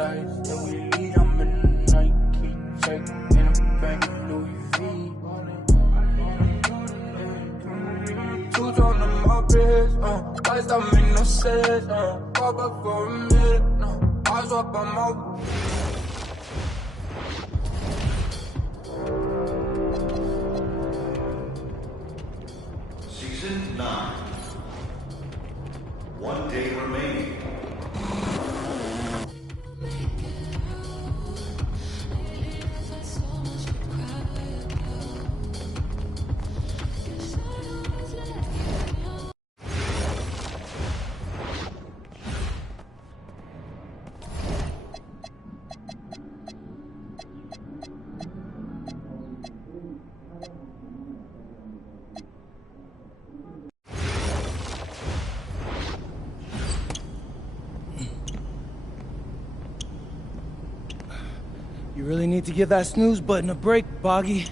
lights, and we lead, I'm in the Nike check, in a bag of Louis V. Two tone on my wrist, lights, I'm in no sense, pop up for a minute, I swap on my... Season 9. 1 day remaining. You really need to give that snooze button a break, Boggy.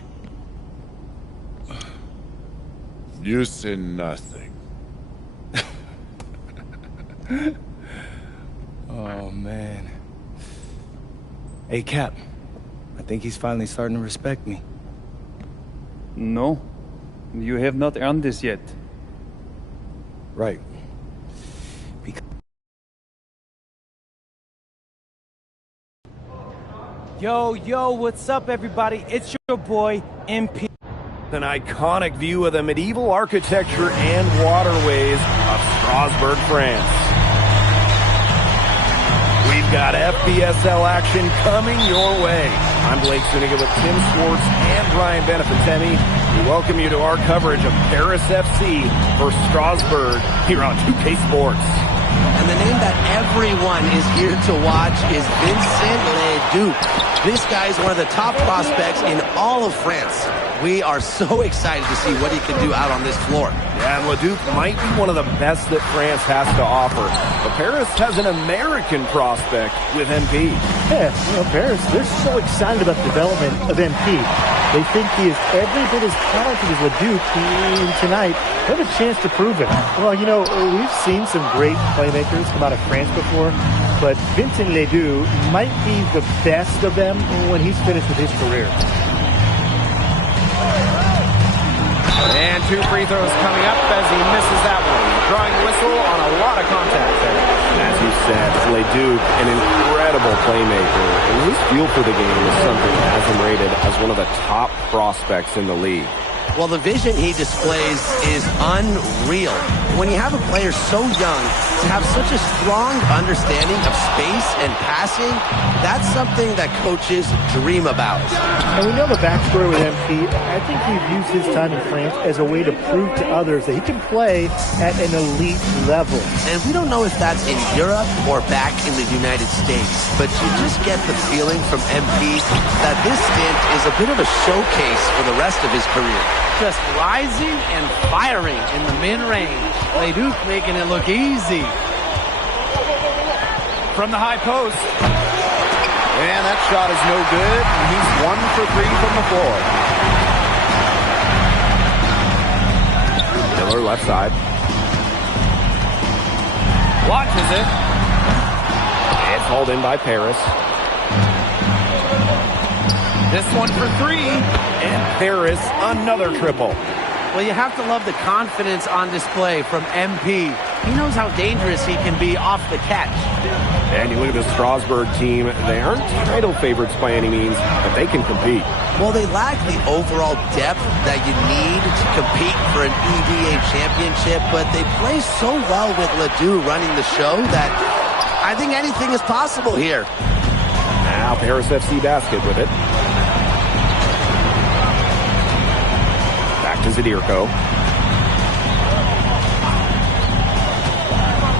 You say nothing. Oh, man. Hey, Cap. I think he's finally starting to respect me. No, you have not earned this yet. Right. Yo, what's up, everybody? It's your boy, MP. An iconic view of the medieval architecture and waterways of Strasbourg, France. We've got FPSL action coming your way. I'm Blake Zuniga with Tim Schwartz and Brian Benefitemi. We welcome you to our coverage of Paris FC versus Strasbourg here on 2K Sports. And the name that everyone is here to watch is Vincent Leduc. This guy is one of the top prospects in all of France. We are so excited to see what he can do out on this floor. Yeah, and Leduc might be one of the best that France has to offer. But Paris has an American prospect with MP. Yeah, Paris, they're so excited about the development of MP. They think he is every bit as talented as Leduc, and tonight they have a chance to prove it. Well, we've seen some great playmakers come out of France before, but Vincent Leduc might be the best of them when he's finished with his career. And 2 free throws coming up as he misses that one. Drawing the whistle on a lot of contact there. As you said, Leduc, an incredible playmaker. And his feel for the game is something that has him rated as one of the top prospects in the league. Well, the vision he displays is unreal. When you have a player so young to have such a strong understanding of space and passing, that's something that coaches dream about. And we know the backstory with MP. I think he's used his time in France as a way to prove to others that he can play at an elite level. And we don't know if that's in Europe or back in the United States, but you just get the feeling from MP that this stint is a bit of a showcase for the rest of his career. Just rising and firing in the mid-range. Leduc making it look easy. From the high post. And that shot is no good. He's 1 for 3 from the floor. Miller left side. Watches it. It's hauled in by Paris. This one for 3. And Paris, another triple. Well, you have to love the confidence on display from MP. He knows how dangerous he can be off the catch. And you look at the Strasbourg team, they aren't title favorites by any means, but they can compete. Well, they lack the overall depth that you need to compete for an EDA championship, but they play so well with Ledoux running the show that I think anything is possible here. Now Paris FC basket with it. Back to Zadirko.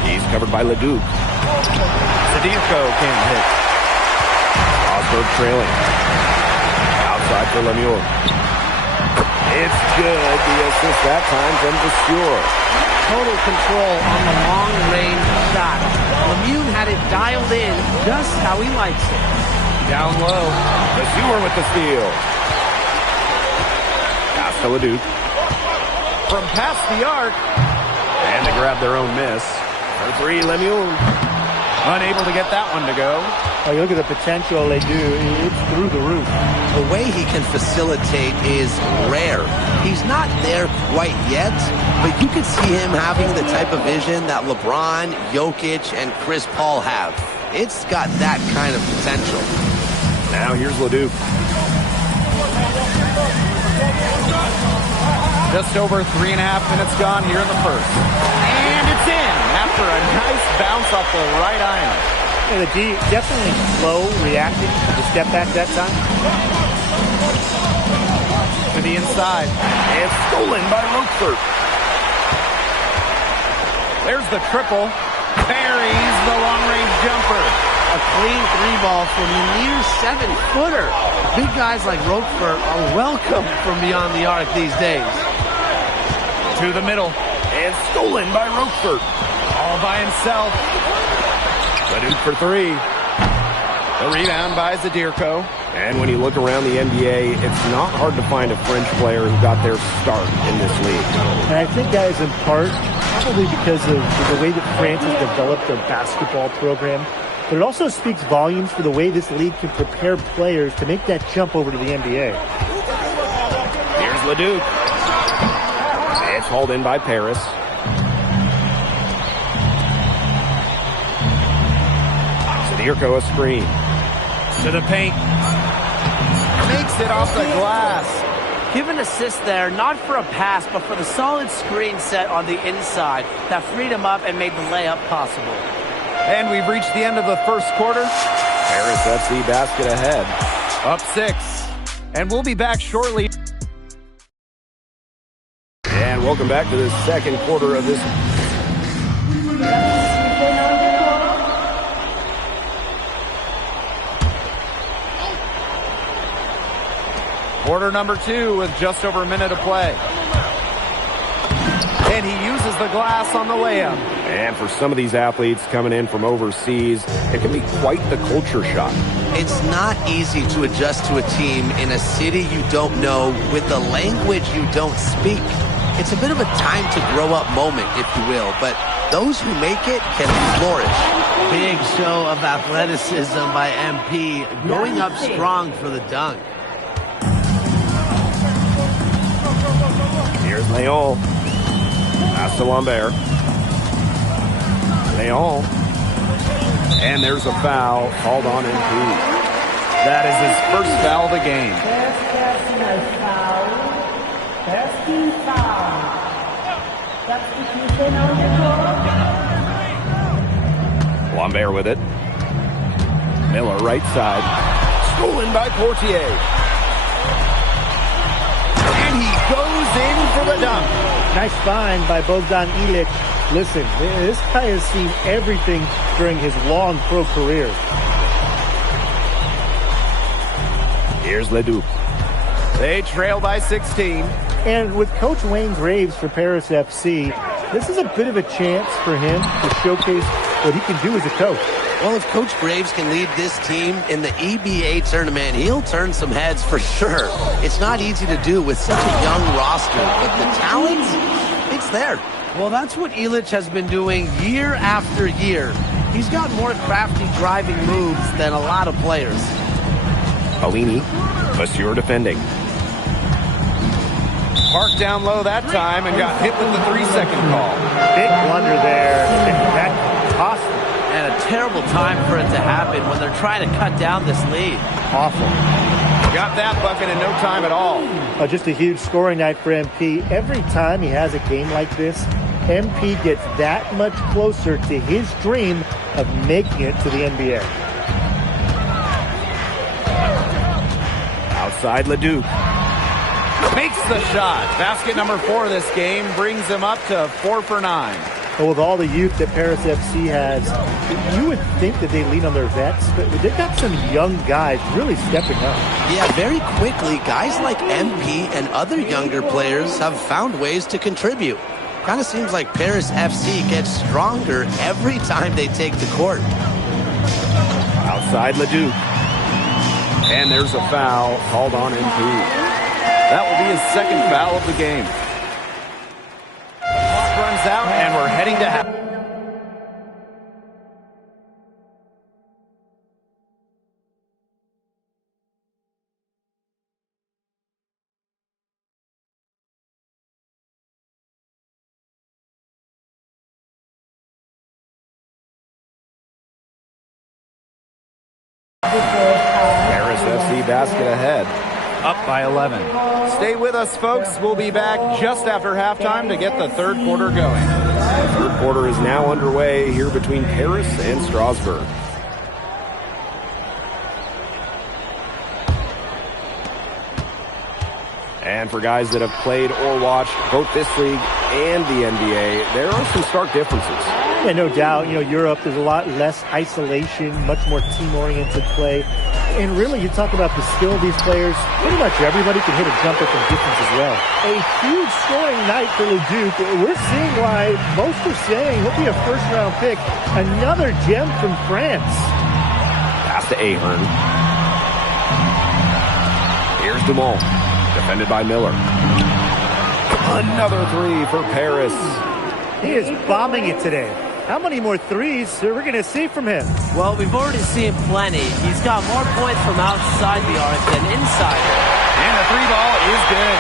He's covered by Leduc. Zadirko can't hit. Strasbourg trailing. Outside for Lemieux. It's good. The assist that time from Vasseur. Total control on the long-range shot. Lemieux had it dialed in just how he likes it. Down low. Vasseur with the steal. Pass to Leduc. From past the arc. And they grab their own miss. For 3, Lemieux. Unable to get that one to go. Oh, you look at the potential they do. It's through the roof. The way he can facilitate is rare. He's not there quite yet, but you could see him having the type of vision that LeBron, Jokic, and Chris Paul have. It's got that kind of potential. Now here's Leduc. Just over 3.5 minutes gone here in the first. And it's in after a nice bounce off the right iron. Yeah, the D definitely slow reacting to the step back that time. To the inside. And stolen by Rochefort. There's the triple. Buries the long-range jumper. A clean three ball from a near 7-footer. Big guys like Rochefort are welcome from beyond the arc these days. To the middle. And stolen by Rochefort. All by himself. Leduc for three. The rebound by Zadirko. And when you look around the NBA, it's not hard to find a French player who got their start in this league. And I think that is in part probably because of the way that France has developed their basketball program. But it also speaks volumes for the way this league can prepare players to make that jump over to the NBA. Here's Leduc. It's hauled in by Paris. Zadirko a screen. To the paint. Makes it off the glass. Give an assist there, not for a pass, but for the solid screen set on the inside that freed him up and made the layup possible. And we've reached the end of the first quarter. Paris FC basket ahead. Up 6. And we'll be back shortly. And welcome back to the second quarter of this. Quarter number 2 with just over a minute to play. And he uses the glass on the layup. And for some of these athletes coming in from overseas, it can be quite the culture shock. It's not easy to adjust to a team in a city you don't know with the language you don't speak. It's a bit of a time to grow up moment, if you will, but those who make it can flourish. Big show of athleticism by MP, going up strong for the dunk. Here's Leon. Pass to Lambert. Leon. And there's a foul called on MP. That is his first foul of the game. Lambert with it. Miller right side. Stolen by Portier. And he goes in for the dunk. Nice find by Bogdan Ilic. Listen, this guy has seen everything during his long pro career. Here's Leduc. They trail by 16. And with Coach Wayne Graves for Paris FC, this is a bit of a chance for him to showcase what he can do as a coach. Well, if Coach Graves can lead this team in the EBA tournament, he'll turn some heads for sure. It's not easy to do with such a young roster, but the talent, it's there. Well, that's what Ilic has been doing year after year. He's got more crafty driving moves than a lot of players. Alini, Monsieur defending. Parked down low that time and got hit with the 3-second call. Big blunder there. That cost him. And a terrible time for it to happen when they're trying to cut down this lead. Awful. Got that bucket in no time at all. Just a huge scoring night for MP. Every time he has a game like this, MP gets that much closer to his dream of making it to the NBA. Outside Leduc. Makes the shot. Basket number 4 this game brings him up to 4 for 9. But with all the youth that Paris FC has, you would think that they lean on their vets, but they've got some young guys really stepping up. Yeah, very quickly, guys like MP and other younger players have found ways to contribute. Kind of seems like Paris FC gets stronger every time they take the court. Outside Leduc. And there's a foul called on MP. That will be his second foul of the game. The clock runs out, and we're heading to half. basket ahead. Up by 11. Stay with us, folks. We'll be back just after halftime to get the third quarter going. The third quarter is now underway here between Paris and Strasbourg. And for guys that have played or watched both this league and the NBA, there are some stark differences. Yeah, no doubt. You know, Europe, there's a lot less isolation, much more team-oriented play. And really, you talk about the skill of these players, pretty much everybody can hit a jumper from distance as well. A huge scoring night for Leduc. We're seeing why most are saying he'll be a first-round pick. Another gem from France. Pass to Ahern. Here's Dumont, defended by Miller. Another three for Paris. He is bombing it today. How many more threes are we going to see from him? Well, we've already seen plenty. He's got more points from outside the arc than inside it. And the three ball is good.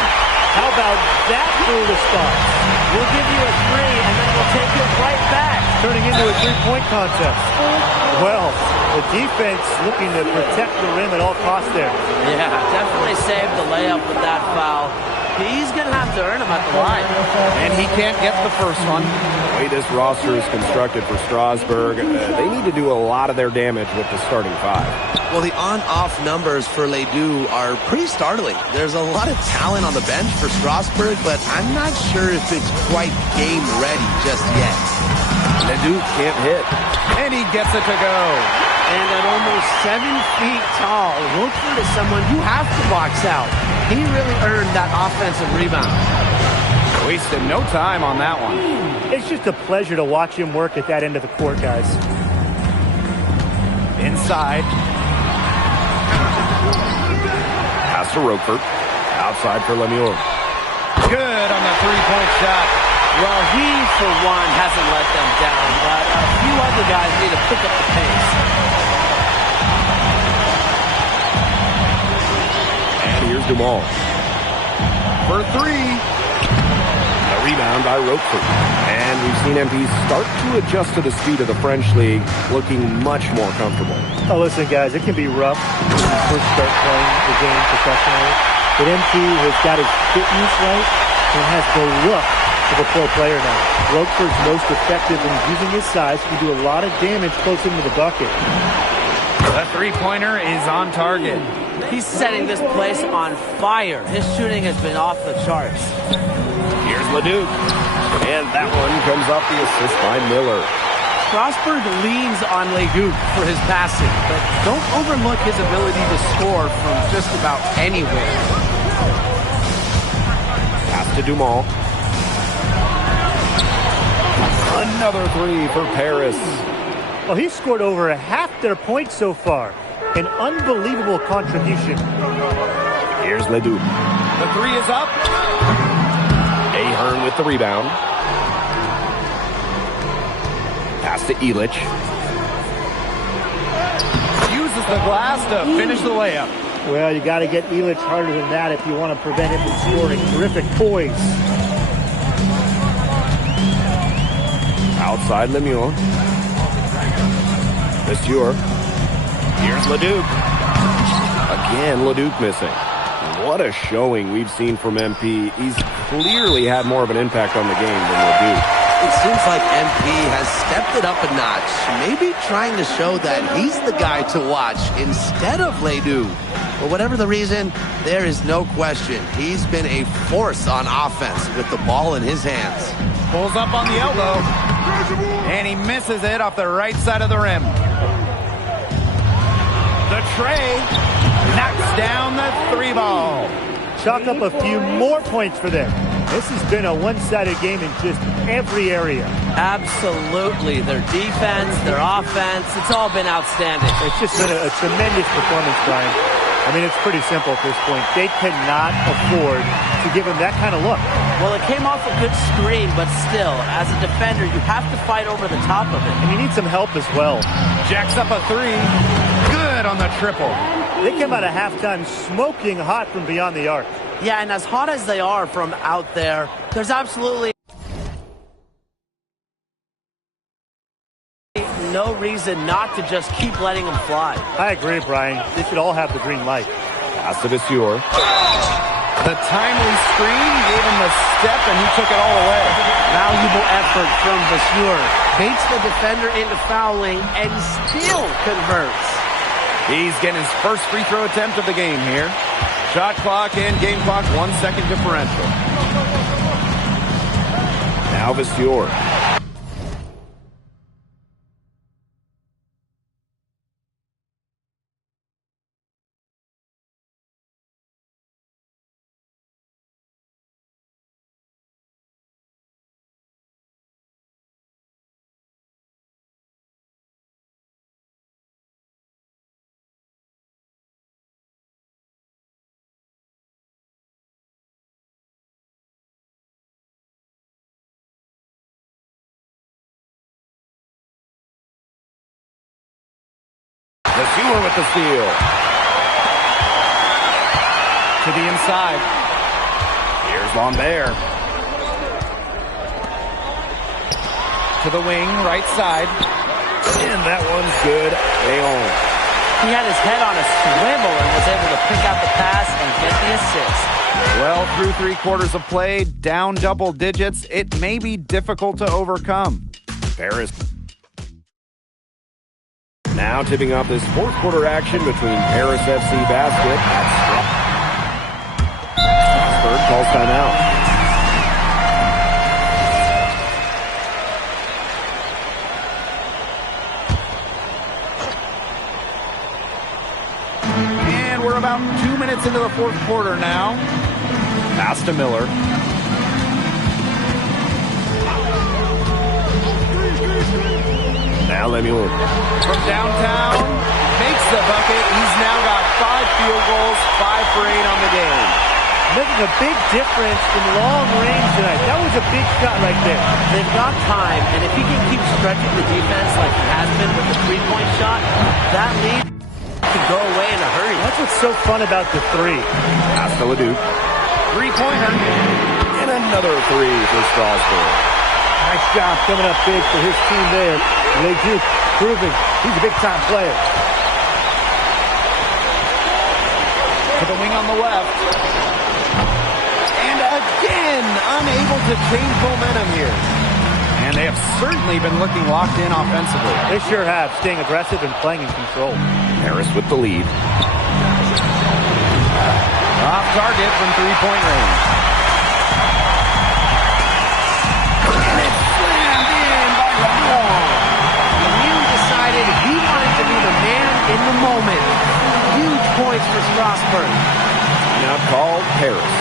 How about that for response? We'll give you a three, and then we'll take it right back. Turning into a three-point contest. Well, the defense looking to protect the rim at all costs there. Yeah, definitely saved the layup with that foul. He's going to have to earn them at the line. And he can't get the first one. The way this roster is constructed for Strasbourg, they need to do a lot of their damage with the starting five. Well, the on-off numbers for Ledoux are pretty startling. There's a lot of talent on the bench for Strasbourg, but I'm not sure if it's quite game ready just yet. Ledoux can't hit. And he gets it to go. And at almost 7 feet tall, Rochefort is someone you have to box out. He really earned that offensive rebound. Wasted no time on that one. It's just a pleasure to watch him work at that end of the court, guys. Inside. Pass to Rochefort. Outside for Lemieux. Good on the three-point shot. Well, he, for one, hasn't let them down, but a few other guys need to pick up the pace. And here's Dumont. For three. A rebound by Rochefort. And we've seen MP start to adjust to the speed of the French league, looking much more comfortable. Oh, listen, guys, it can be rough when you first start playing the game professionally. But MP has got his fitness right and has the look of a pro player now. Rochefort's most effective in using his size. He can do a lot of damage close into the bucket. The three-pointer is on target. He's setting this place on fire. His shooting has been off the charts. Here's Leduc. And that one comes off the assist by Miller. Strasbourg leans on Leduc for his passing, but don't overlook his ability to score from just about anywhere. Pass to Dumont. Another three for Paris. Well, he's scored over half their points so far. An unbelievable contribution. Here's Leduc. The three is up. Ahern with the rebound. Pass to Illich. Uses the glass to finish the layup. Well, you got to get Illich harder than that if you want to prevent him from scoring. Terrific poise. Outside Lemieux. Monsieur. Here's Leduc. Again, Leduc missing. What a showing we've seen from MP. He's clearly had more of an impact on the game than Leduc. It seems like MP has stepped it up a notch, maybe trying to show that he's the guy to watch instead of Ledoux. For whatever the reason, there is no question he's been a force on offense with the ball in his hands. Pulls up on the elbow. And he misses it off the right side of the rim. The tray knocks down the three ball. Chalk up a few more points for them. This has been a one-sided game in just every area. Absolutely. Their defense, their offense, it's all been outstanding. It's just been a tremendous performance, Brian. I mean, it's pretty simple at this point. They cannot afford to give him that kind of look. Well, it came off a good screen, but still, as a defender, you have to fight over the top of it. And you need some help as well. Jacks up a three. Good on the triple. They came out of halftime smoking hot from beyond the arc. Yeah, and as hot as they are from out there, there's absolutely no reason not to just keep letting them fly. I agree, Brian. They should all have the green light. Pass to Vasseur. The timely screen gave him the step, and he took it all away. Valuable effort from Vasseur. Baits the defender into fouling and still converts. He's getting his first free throw attempt of the game here. Shot clock and game clock 1 second differential. Now Vasseur. Vasseur with the steal. To the inside. Here's Lambert. To the wing, right side. And that one's good. Leon. He had his head on a swivel and was able to pick out the pass and get the assist. Well, through 3/4 of play, down double digits, it may be difficult to overcome. Paris. Now tipping off this fourth quarter action between Paris FC Basket and Strasburg calls timeout. And we're about 2 minutes into the fourth quarter now. Pass to Miller. Now Lemuel. From downtown, makes the bucket. He's now got 5 field goals, 5 for 8 on the game. Making a big difference from long range tonight. That was a big shot right there. They've got time, and if he can keep stretching the defense like he has been with the three-point shot, that lead can go away in a hurry. That's what's so fun about the three. Pass to Leduc. Three-pointer. And another three for Strasburg. Nice job coming up big for his team there. Leduc proving he's a big-time player. To the wing on the left. And again, unable to change momentum here. And they have certainly been looking locked in offensively. They sure have, staying aggressive and playing in control. Harris with the lead. Off target from three-point range. And it's slammed in by LeBron. Lemieux decided he wanted to be the man in the moment. Huge points for Strasburg. Now called Paris.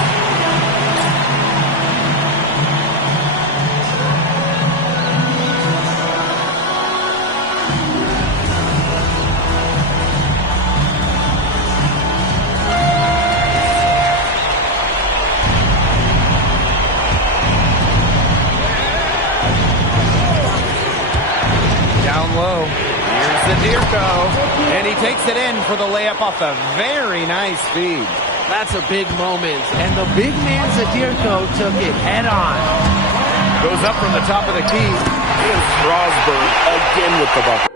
Down low. Here's the Dirko. And he takes it in for the layup off a very nice feed. That's a big moment. And the big man Zadirko took it head on. Goes up from the top of the key. And Strasburg again with the bucket.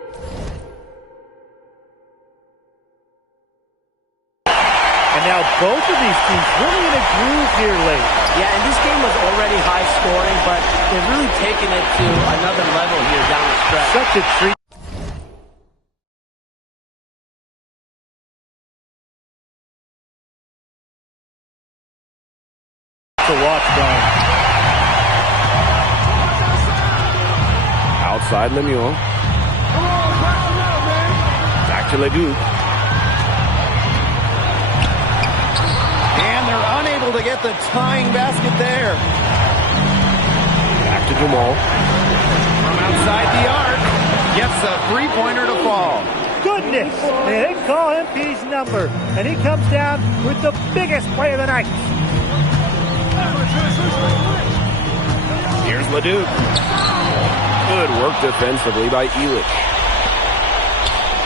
And now both of these teams really in a groove here late. Yeah, and this game was already high scoring, but they've really taken it to another level here down the stretch. Such a treat. To watch, Brian. Outside Lemuel. Back to Leduc. And they're unable to get the tying basket there. Back to Jamal. From outside the arc, gets a three-pointer to fall. Goodness! They call him P's number, and he comes down with the biggest play of the night. Here's Leduc. Good work defensively by Elich.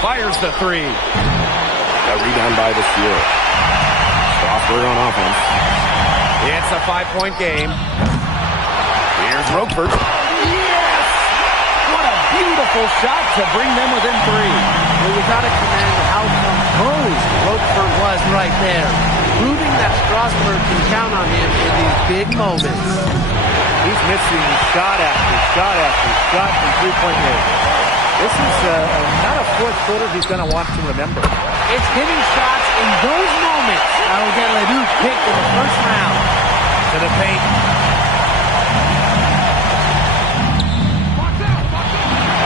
Fires the three. A rebound by Vasseur. Strasburg on offense. It's a 5-point game. Here's Roquefort. Yes! What a beautiful shot to bring them within 3. Well, you got to commend how composed Roquefort was was right there, proving that Strasburg can count on him in these big moments. He's missing shot after shot after shot from three-point range. This is not a fourth quarter he's going to want to remember. It's hitting shots in those moments that will get Leduc picked in the first round. To the paint.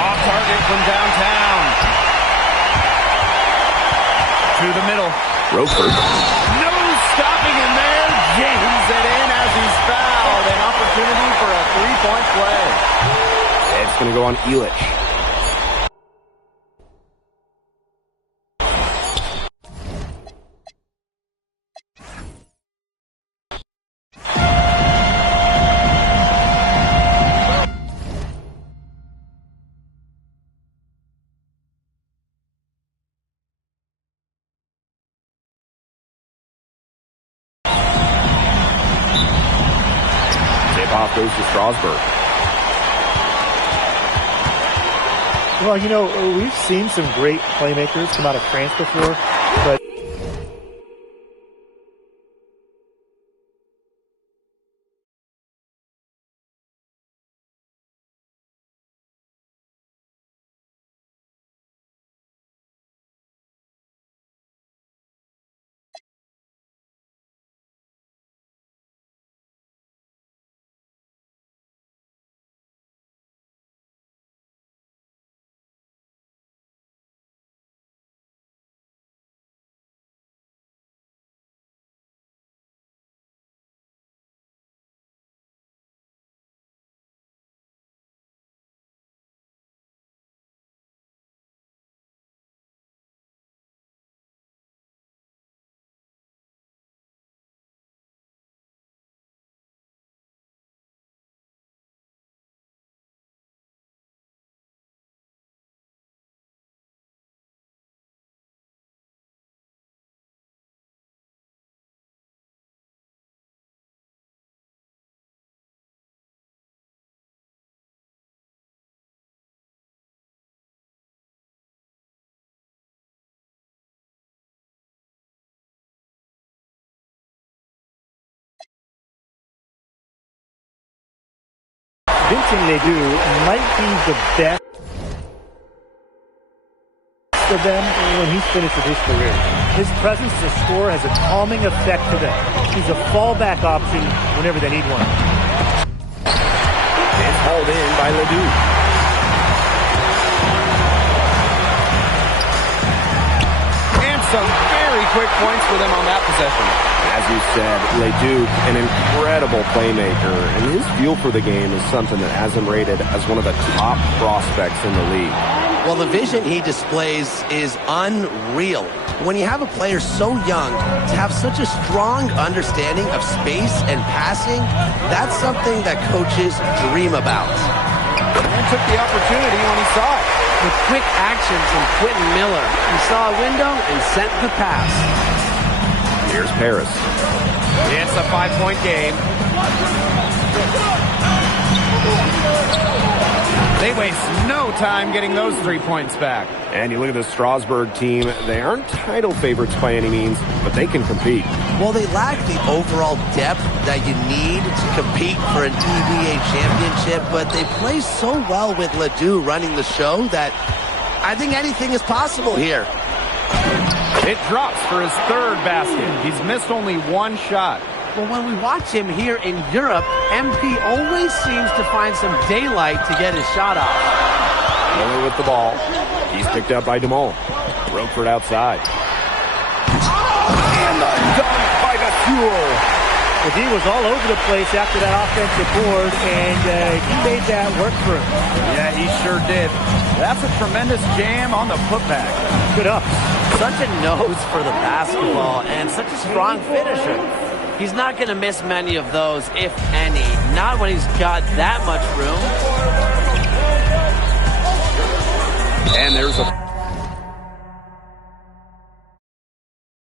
Off target from downtown. To the middle. Roquefort. No stopping him there. Jams it in as he's fouled. An opportunity for a three-point play. It's going to go on Elich. Off goes to Strasburg. Well, you know, we've seen some great playmakers come out of France before, but Vincent Ledoux might be the best of them when he's finished with his career. His presence as a scorer has a calming effect to them. He's a fallback option whenever they need one. It's hauled in by Ledoux. And some very quick points for them on that possession. As you said, Leduc, an incredible playmaker, and his feel for the game is something that has him rated as one of the top prospects in the league. Well, the vision he displays is unreal. When you have a player so young, to have such a strong understanding of space and passing, that's something that coaches dream about. And took the opportunity when he saw it. With quick action from Quentin Miller, he saw a window and sent the pass. Here's Paris. It's a 5-point game. They waste no time getting those 3 points back. And you look at the Strasburg team, they aren't title favorites by any means, but they can compete. Well, they lack the overall depth that you need to compete for an EVA championship, but they play so well with Ledoux running the show that I think anything is possible here. It drops for his third basket. He's missed only one shot. Well, when we watch him here in Europe, MP always seems to find some daylight to get his shot off. Miller with the ball. He's picked up by Dumont. Roquefort outside. And the dunk by Vasseur. Well, he was all over the place after that offensive board, and he made that work for him. Yeah, he sure did. That's a tremendous jam on the putback. Good up. Such a nose for the basketball and such a strong finisher. He's not going to miss many of those, if any. Not when he's got that much room. And there's a